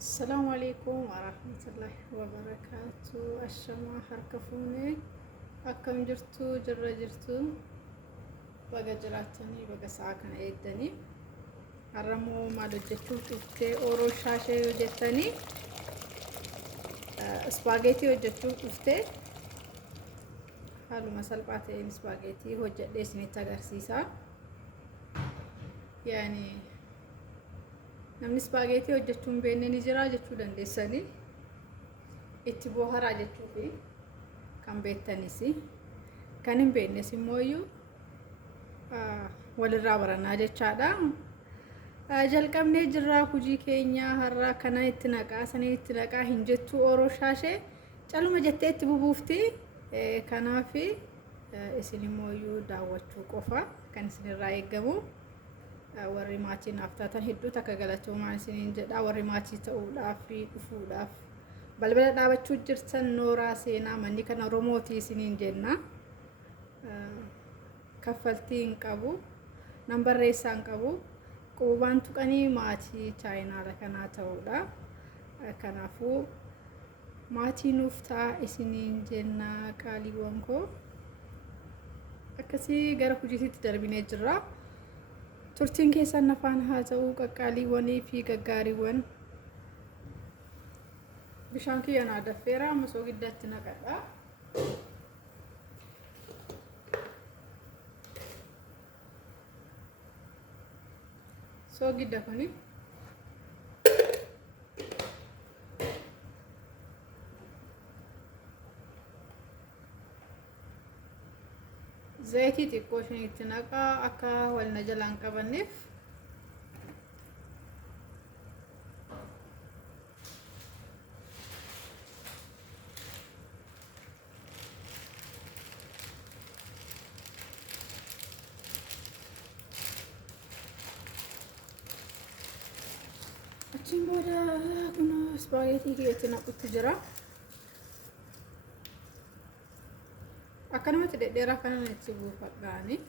السلام عليكم ورحمة الله وبركاته. الشما حركفوني أكم جرتو جرتو بقى جراتني بقى ساكن عيدني الرمو ما دجتو تفتي أورو شاشة وجتني سباغيتي وجتو تفتي حالو مسال باتين سباغيتي وجت ديسني تغرسيسا يعني namni spaageetii hojjechuun beekne ni jira jechuu dandeessanii itti boharaa jechuu fi kan beektanis kan hin beeknes immoo walirraa barannaa jechaadha. Jalqabnee jirraa hojii keenya har'a kana itti naqaa sanii itti naqaa hin jettu ooroo shaashee caluma jettee itti bubuufti. Kanaaf isin immoo daawwachuu qofa kan isinirraa eegamu. warri maatii naaf taatan hedduu takka galatooma isiniin jedha. Warri maatii ta'uudhaaf dhufuudhaaf balbala dhaabachuu jirtan nooraa seenaa manni kana Oromooti isiniin jenna. Kaffaltii hin qabu, nambarreessaa hin qabu, qubaan tuqanii maatii chaayinaala kanaa ta'uudha. Kanaafuu maatii nuuf ta'a isiniin jenna qaaliiwwan koo. Akkasii gara hojiitti darbinee jirra. turtiin keessan nafaan haa ta'u qaqqaaliiwwanii fi gaggaariiwwan bishaan kiyya naa daffeera amma soo giddatti naqadha. Soo gidda kuni zayitii xiqqoo ishinitti naqaa akka walna jalaan qabanneef. Achiin booda kun spaageetii kiyyatti naqutti jira. Akkanumatti dhedheeraa kanan itti buufadhaani.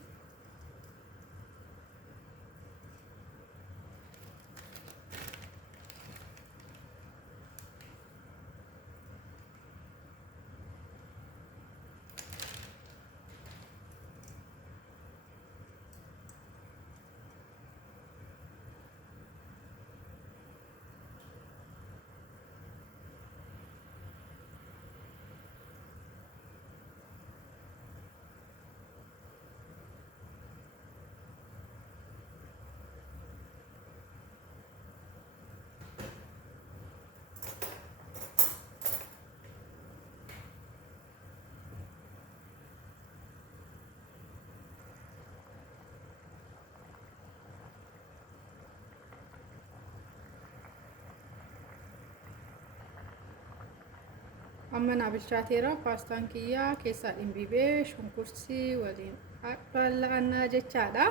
Amma naa bilchaateera. Paastaan kiyyaa keessaa dhimbibee shunkurtii waliin bal'aannaa jechaadha.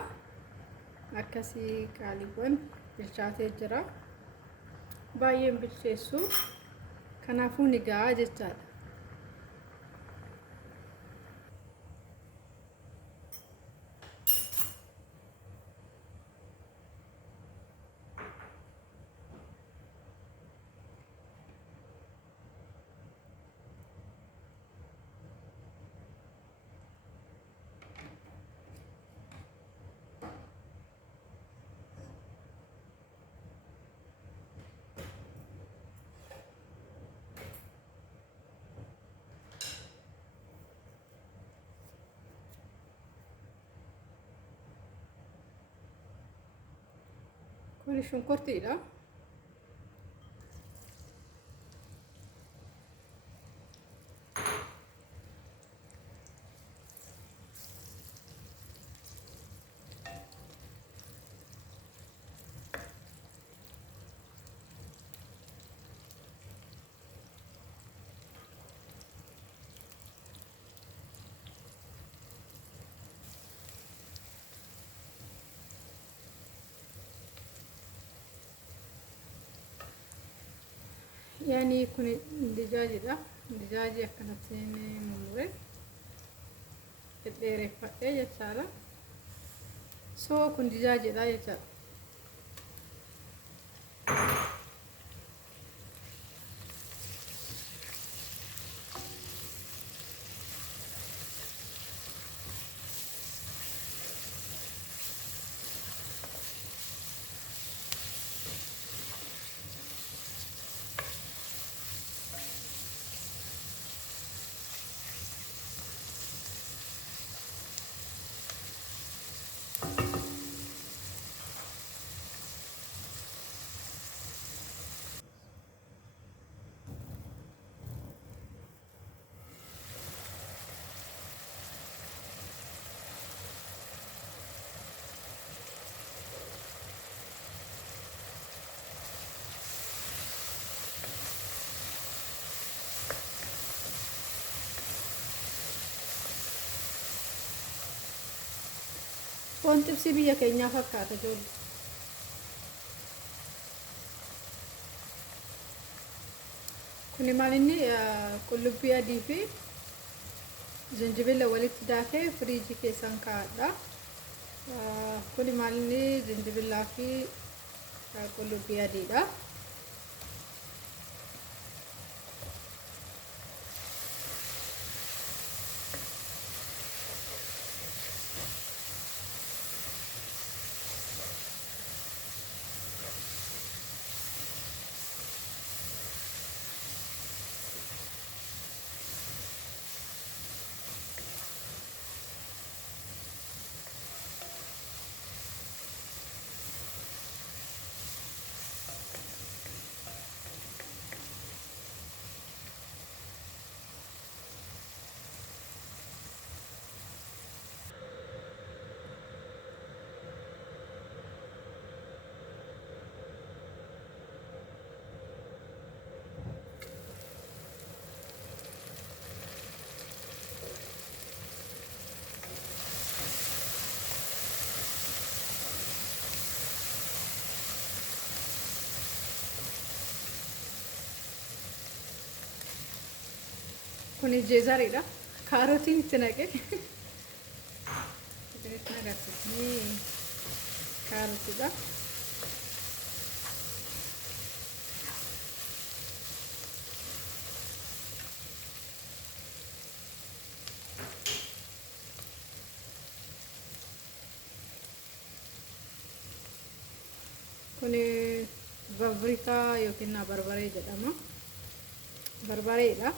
Akkasii qaaliiwwan bilchaatee jira. Baay'een bilcheessu. Kanaafuu ni gahaa jechaadha. Kun shunkurtiidha. يعني يكون الدجاج ده الدجاج يكنتين ممرة الديرة فتة يتسالا سو كن دجاج ده يتسالا foon xibsii biyya keenyaa fakkaata ijoollee. Kuni maal inni qullubbii adii fi zinjibila walitti daakee firiijii keessaan kaa'adha. Kuni maal inni zinjibilaa fi qullubbii adiidha. Kuni jeezariidha. Kaarotiin itti naqe. Itti naqatanii kaarotiidha. Kuni paprikaa yookiin barbaree jedhama. Barbareedha.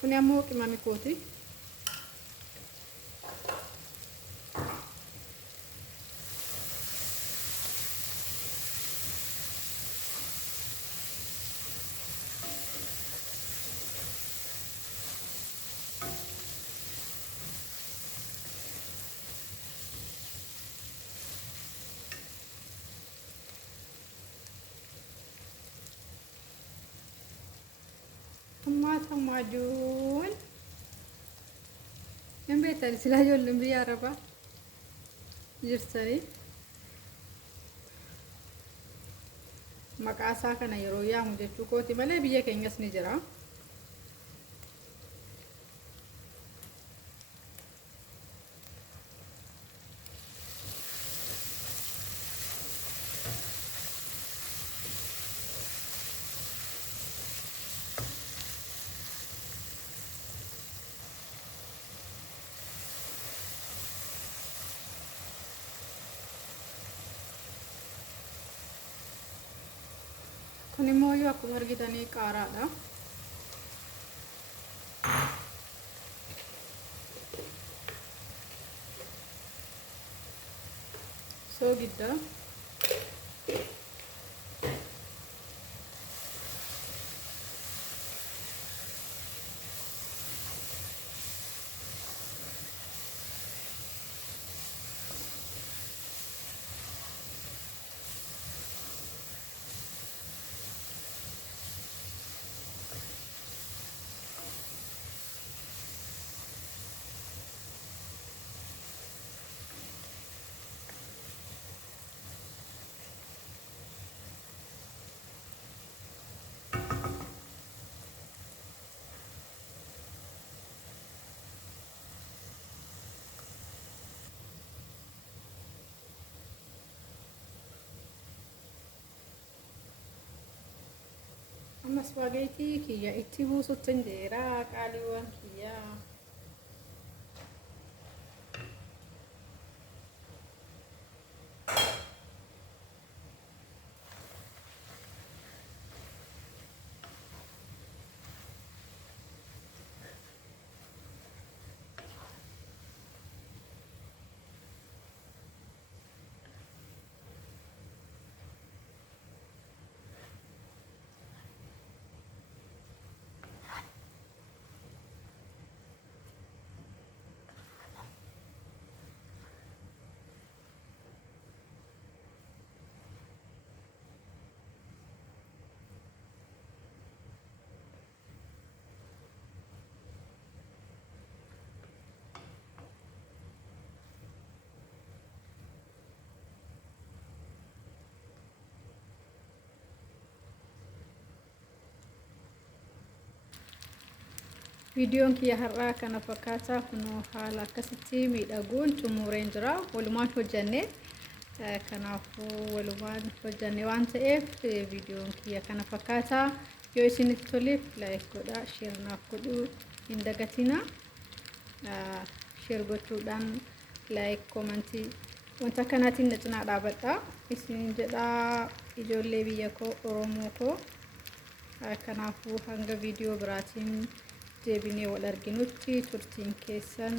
Kuni ammoo qimami kooti. Tamajuun. Yang betul sila jual biar apa? Jirtani. Maka asa kana yeroo yaamu jechuu kooti malee biyya keenyas ni jira. Kuni immoo yoo akkuma argitanii qaaraadha. Soogidda. Amma spaghetti kiyya itti buusutti hin jira qaaliiwwan kiyya. Viidiyoon kiyya har'aa kana fakkaataa kunoo haala akkasitti miidhaguun xumureen jira. Walumaan hojjannee kanaafuu walumaan hojjannee waan ta'eef viidiyoon kiyya kana fakkaataa. Yoo isinitti toleef like godhaa, share naaf godhuu hin dagatinaa. Share gochuudhaan like commentii wanta kanaatiin na cinaa dhaabadhaa. Isin jedhaa ijoollee biyya koo Oromoo koo. Kanaafuu hanga viidiyoo biraatiin deebinee wal arginutti turtiin keessan